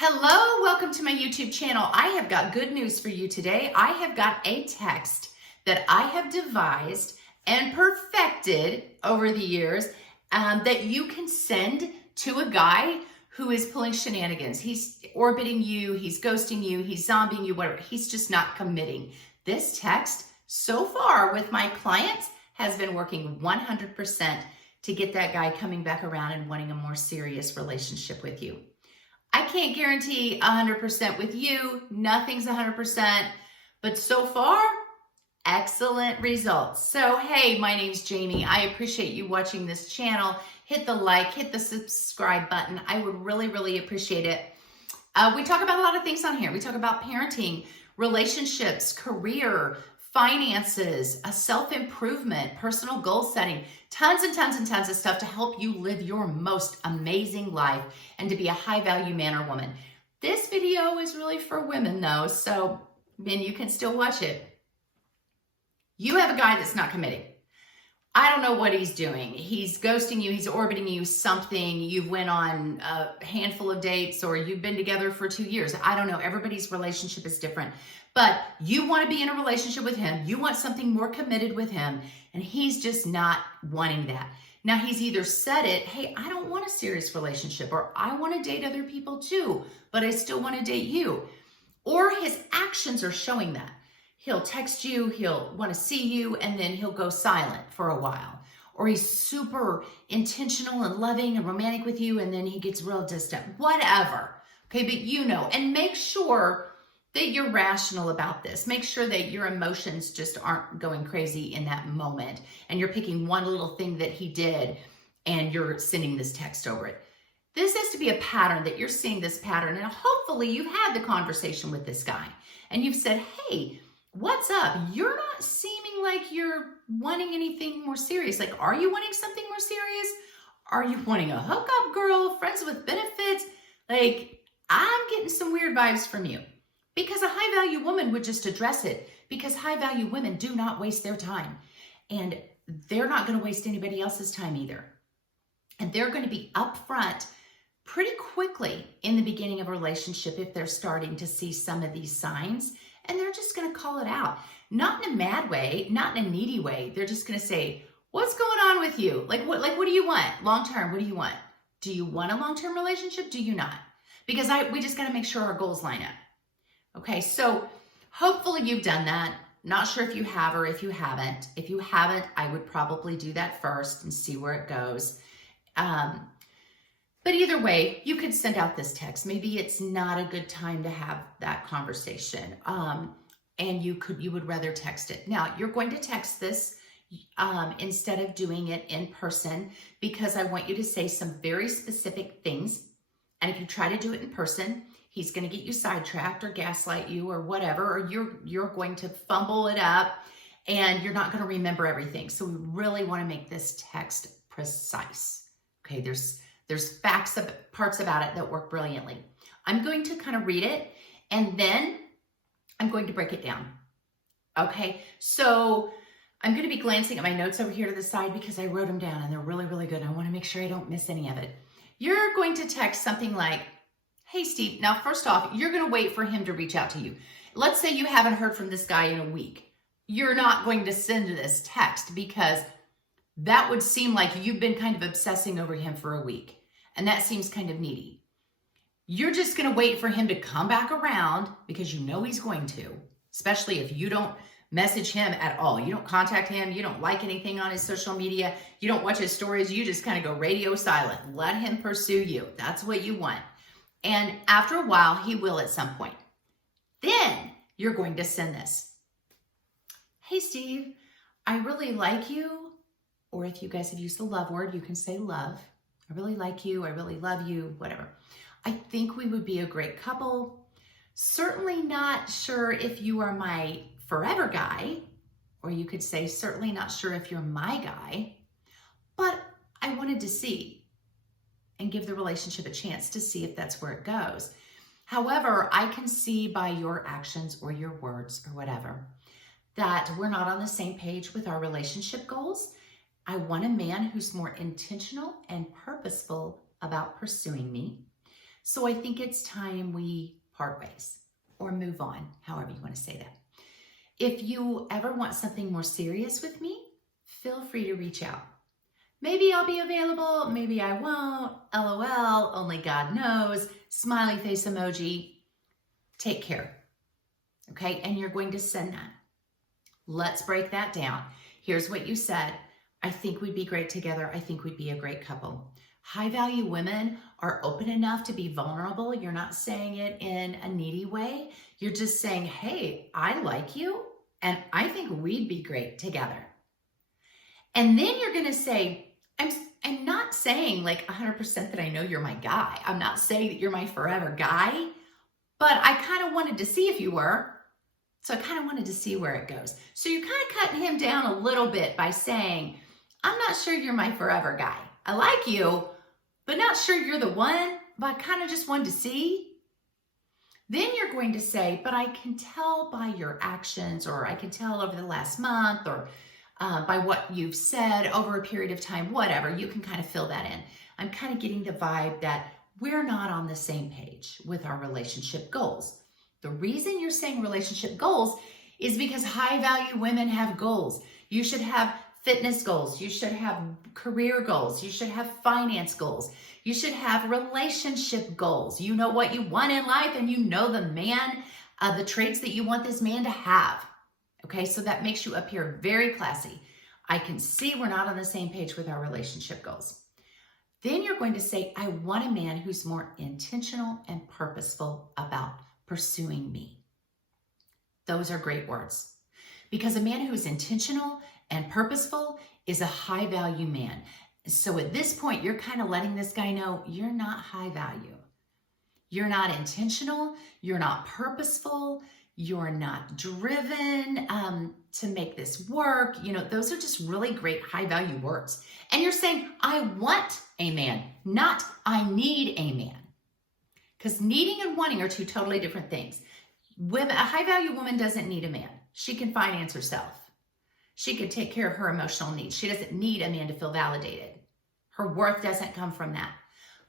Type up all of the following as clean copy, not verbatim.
Hello, welcome to my YouTube channel. I have got good news for you today. I have got a text that I have devised and perfected over the years that you can send to a guy who is pulling shenanigans. He's orbiting you, he's ghosting you, he's zombieing you, whatever. He's just not committing. This text, so far with my clients, has been working 100% to get that guy coming back around and wanting a more serious relationship with you. I can't guarantee 100% with you. Nothing's 100%, but so far, excellent results. So, hey, my name's Jamie. I appreciate you watching this channel. Hit the like, hit the subscribe button. I would really appreciate it. We talk about a lot of things on here. We talk about parenting, relationships, career, finances, self-improvement, personal goal setting, tons and tons of stuff to help you live your most amazing life and to be a high value man or woman. This video is really for women though, so men, you can still watch it. You have a guy that's not committing. I don't know what he's doing. He's ghosting you, he's orbiting you, something. You went on a handful of dates or you've been together for 2 years. I don't know. Everybody's relationship is different. But you want to be in a relationship with him. You want something more committed with him. And he's just not wanting that. Now, he's either said it, hey, I don't want a serious relationship, or I want to date other people too, but I still want to date you. Or his actions are showing that. He'll text you, he'll want to see you, and then he'll go silent for a while. Or he's super intentional and loving and romantic with you, and then he gets real distant. Whatever. Okay, but you know, and make sure that you're rational about this. Make sure that your emotions just aren't going crazy in that moment, and you're picking one little thing that he did, and you're sending this text over it. This has to be a pattern, that you're seeing this pattern, and hopefully you've had the conversation with this guy, and you've said, hey, what's up? You're not seeming like you're wanting anything more serious. Like, are you wanting something more serious? Are you wanting a hookup, girl? Friends with benefits? Like, I'm getting some weird vibes from you. Because a high value woman would just address it, because high value women do not waste their time, and they're not going to waste anybody else's time either. And they're going to be upfront pretty quickly in the beginning of a relationship if they're starting to see some of these signs. And they're just going to call it out, not in a mad way, not in a needy way. They're just going to say, what's going on with you? Like what do you want? Long-term, what do you want? Do you want a long-term relationship? Do you not? Because we just got to make sure our goals line up. Okay, so hopefully you've done that. Not sure if you have or if you haven't. If you haven't, I would probably do that first and see where it goes. But either way, you could send out this text. Maybe it's not a good time to have that conversation. And you would rather text it. Now, you're going to text this instead of doing it in person, because I want you to say some very specific things. And if you try to do it in person, he's going to get you sidetracked or gaslight you or whatever, or you're going to fumble it up and you're not going to remember everything. So we really want to make this text precise. Okay, there's parts about it that work brilliantly. I'm going to kind of read it, and then I'm going to break it down. Okay, so I'm going to be glancing at my notes over here to the side because I wrote them down and they're really good. I want to make sure I don't miss any of it. You're going to text something like, hey, Steve. Now, first off, you're going to wait for him to reach out to you. Let's say you haven't heard from this guy in a week. You're not going to send this text, because that would seem like you've been kind of obsessing over him for a week. And that seems kind of needy. You're just going to wait for him to come back around, because you know he's going to, especially if you don't message him at all. You don't contact him. You don't like anything on his social media. You don't watch his stories. You just kind of go radio silent. Let him pursue you. That's what you want. And after a while, he will at some point. Then you're going to send this. Hey, Steve, I really like you. Or if you guys have used the love word, you can say love. I really like you. I really love you, whatever. I think we would be a great couple. Certainly not sure if you are my forever guy. Or you could say, certainly not sure if you're my guy. But I wanted to see and give the relationship a chance to see if that's where it goes. However, I can see by your actions or your words or whatever that we're not on the same page with our relationship goals. I want a man who's more intentional and purposeful about pursuing me. So I think it's time we part ways or move on, however you want to say that. If you ever want something more serious with me, feel free to reach out. Maybe I'll be available, maybe I won't. LOL, only God knows. Smiley face emoji. Take care. Okay, and you're going to send that. Let's break that down. Here's what you said. I think we'd be great together. I think we'd be a great couple. High value women are open enough to be vulnerable. You're not saying it in a needy way. You're just saying, hey, I like you and I think we'd be great together. And then you're going to say, I'm not saying like 100% that I know you're my guy. I'm not saying that you're my forever guy, but I kind of wanted to see if you were. So I kind of wanted to see where it goes. So you're kind of cutting him down a little bit by saying, I'm not sure you're my forever guy. I like you, but not sure you're the one, but I kind of just wanted to see. Then you're going to say, but I can tell by your actions, or I can tell over the last month, or by what you've said over a period of time, whatever, you can kind of fill that in. I'm kind of getting the vibe that we're not on the same page with our relationship goals. The reason you're saying relationship goals is because high value women have goals. You should have fitness goals. You should have career goals. You should have finance goals. You should have relationship goals. You know what you want in life and you know the man, the traits that you want this man to have. Okay, so that makes you appear very classy. I can see we're not on the same page with our relationship goals. Then you're going to say, I want a man who's more intentional and purposeful about pursuing me. Those are great words, because a man who is intentional and purposeful is a high value man. So at this point, you're kind of letting this guy know you're not high value. You're not intentional. You're not purposeful. You're not driven to make this work. You know, those are just really great high value words. And you're saying, I want a man, not I need a man. Because needing and wanting are two totally different things. A high value woman doesn't need a man. She can finance herself. She can take care of her emotional needs. She doesn't need a man to feel validated. Her worth doesn't come from that.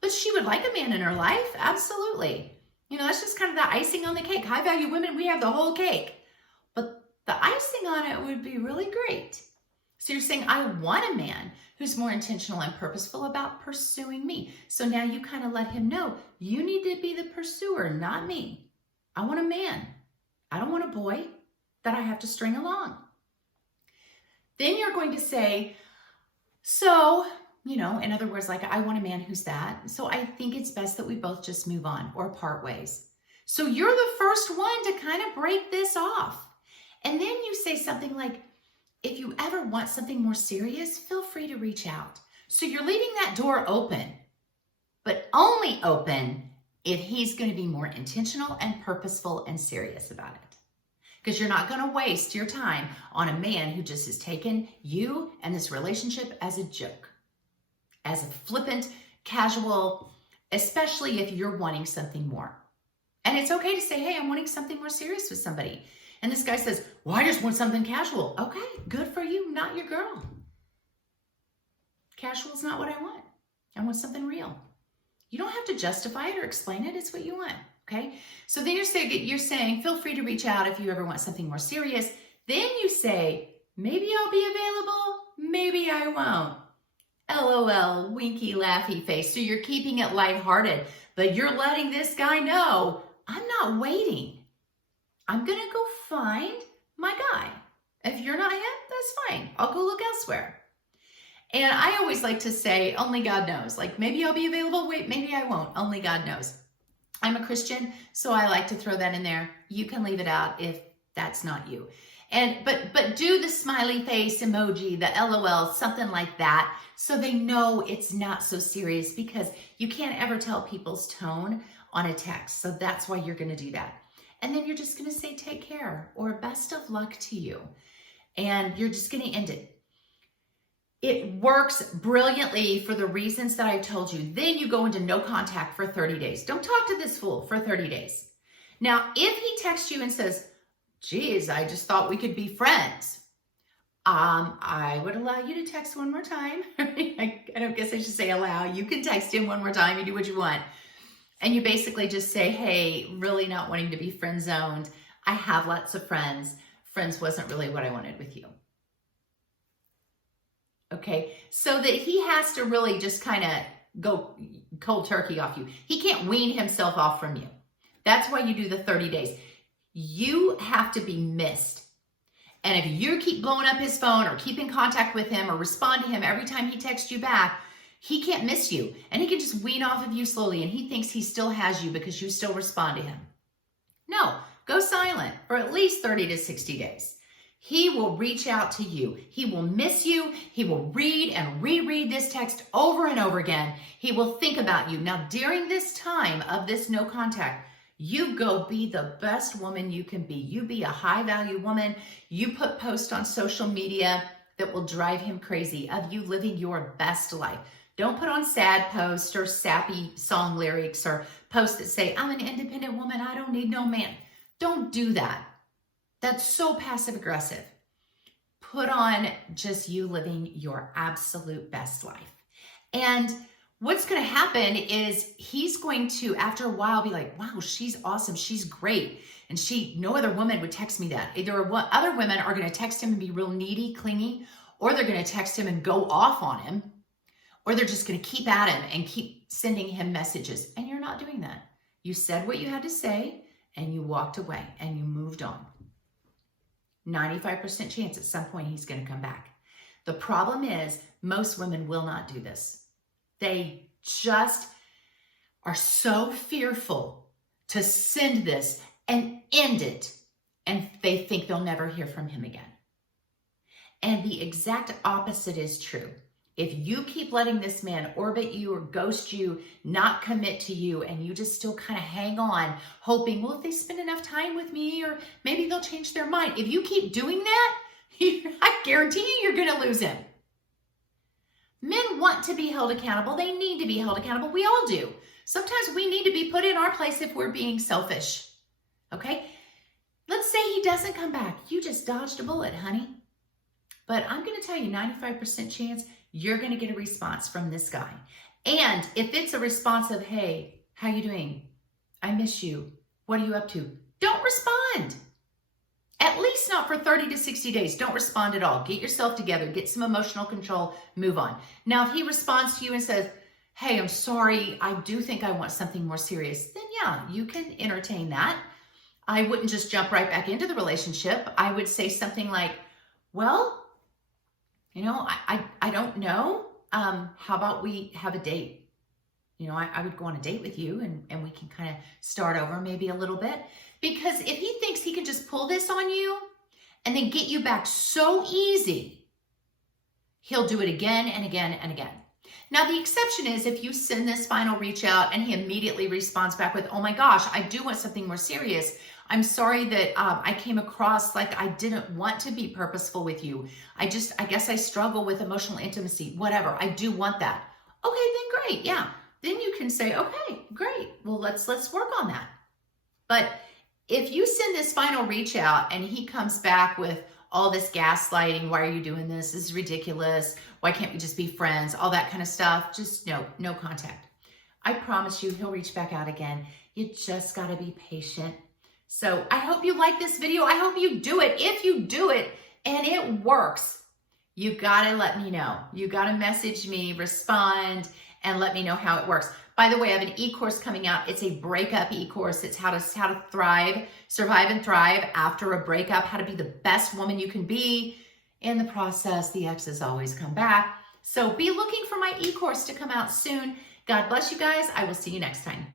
But she would like a man in her life, absolutely. You know, that's just kind of the icing on the cake. High value women, we have the whole cake. But the icing on it would be really great. So you're saying, I want a man who's more intentional and purposeful about pursuing me. So now you kind of let him know, you need to be the pursuer, not me. I want a man. I don't want a boy that I have to string along. Then you're going to say, so, you know, in other words, like, I want a man who's that. So I think it's best that we both just move on or part ways. So you're the first one to kind of break this off. And then you say something like, if you ever want something more serious, feel free to reach out. So you're leaving that door open, but only open if he's going to be more intentional and purposeful and serious about it. Because you're not going to waste your time on a man who just has taken you and this relationship as a joke, as a flippant, casual, especially if you're wanting something more. And it's okay to say, hey, I'm wanting something more serious with somebody. And this guy says, well, I just want something casual. Okay, good for you, not your girl. Casual is not what I want. I want something real. You don't have to justify it or explain it. It's what you want, okay? So then you're saying, feel free to reach out if you ever want something more serious. Then you say, maybe I'll be available, maybe I won't. LOL, winky, laughy face. So you're keeping it lighthearted, but you're letting this guy know, I'm not waiting. I'm going to go find my guy. If you're not him, that's fine. I'll go look elsewhere. And I always like to say, only God knows. Like, maybe I'll be available. Wait, maybe I won't. Only God knows. I'm a Christian, so I like to throw that in there. You can leave it out if that's not you. But do the smiley face emoji, the LOL, something like that, so they know it's not so serious, because you can't ever tell people's tone on a text. So that's why you're going to do that. And then you're just going to say, take care, or best of luck to you. And you're just going to end it. It works brilliantly for the reasons that I told you. Then you go into no contact for 30 days. Don't talk to this fool for 30 days. Now, if he texts you and says, geez, I just thought we could be friends, I would allow you to text one more time. I don't guess I should say allow. You can text him one more time. You do what you want. and you basically just say, hey, really not wanting to be friend zoned. I have lots of friends. Friends wasn't really what I wanted with you. Okay, so that he has to really just kind of go cold turkey off you. He can't wean himself off from you. That's why you do the 30 days. You have to be missed. And if you keep blowing up his phone or keep in contact with him or respond to him every time he texts you back, he can't miss you. And he can just wean off of you slowly, and he thinks he still has you because you still respond to him. No, go silent for at least 30 to 60 days. He will reach out to you. He will miss you. He will read and reread this text over and over again. He will think about you. Now, during this time of this no contact, you go be the best woman you can be. You be a high value woman. You put posts on social media that will drive him crazy of you living your best life. Don't put on sad posts or sappy song lyrics or posts that say, I'm an independent woman. I don't need no man. Don't do that. That's so passive aggressive. Put on just you living your absolute best life. And what's going to happen is he's going to, after a while, be like, wow, she's awesome. She's great. And no other woman would text me that. Either other women are going to text him and be real needy, clingy, or they're going to text him and go off on him, or they're just going to keep at him and keep sending him messages. And you're not doing that. You said what you had to say and you walked away and you moved on. 95% chance at some point he's going to come back. The problem is most women will not do this. They just are so fearful to send this and end it, and they think they'll never hear from him again. And the exact opposite is true. If you keep letting this man orbit you or ghost you, not commit to you, and you just still kind of hang on, hoping, well, if they spend enough time with me, or maybe they'll change their mind. If you keep doing that, I guarantee you, you're going to lose him. Men want to be held accountable. They need to be held accountable. We all do. Sometimes we need to be put in our place if we're being selfish. Okay? Let's say he doesn't come back. You just dodged a bullet, honey. But I'm going to tell you, 95% chance you're going to get a response from this guy. And if it's a response of, hey, how you doing? I miss you. What are you up to? Don't respond. At least not for 30 to 60 days. Don't respond at all. Get yourself together. Get some emotional control. Move on. Now, if he responds to you and says, hey, I'm sorry, I do think I want something more serious, then yeah, you can entertain that. I wouldn't just jump right back into the relationship. I would say something like, well, you know, I don't know. How about we have a date? You know, I would go on a date with you and we can kind of start over maybe a little bit. Because if he thinks he can just pull this on you and then get you back so easy, he'll do it again and again and again. Now, the exception is if you send this final reach out and he immediately responds back with, oh my gosh, I do want something more serious. I'm sorry that I came across like I didn't want to be purposeful with you. I guess I struggle with emotional intimacy, whatever. I do want that. Okay, then great. Yeah. Then you can say, okay, great. Well, let's work on that. But if you send this final reach out and he comes back with all this gaslighting, why are you doing this? This is ridiculous. Why can't we just be friends? All that kind of stuff. Just no contact. I promise you he'll reach back out again. You just got to be patient. So I hope you like this video. I hope you do it. If you do it and it works, you got to let me know. You got to message me, respond, and let me know how it works. By the way, I have an e-course coming out. It's a breakup e-course. It's how to thrive, survive and thrive after a breakup, how to be the best woman you can be. In the process, the exes always come back. So be looking for my e-course to come out soon. God bless you guys. I will see you next time.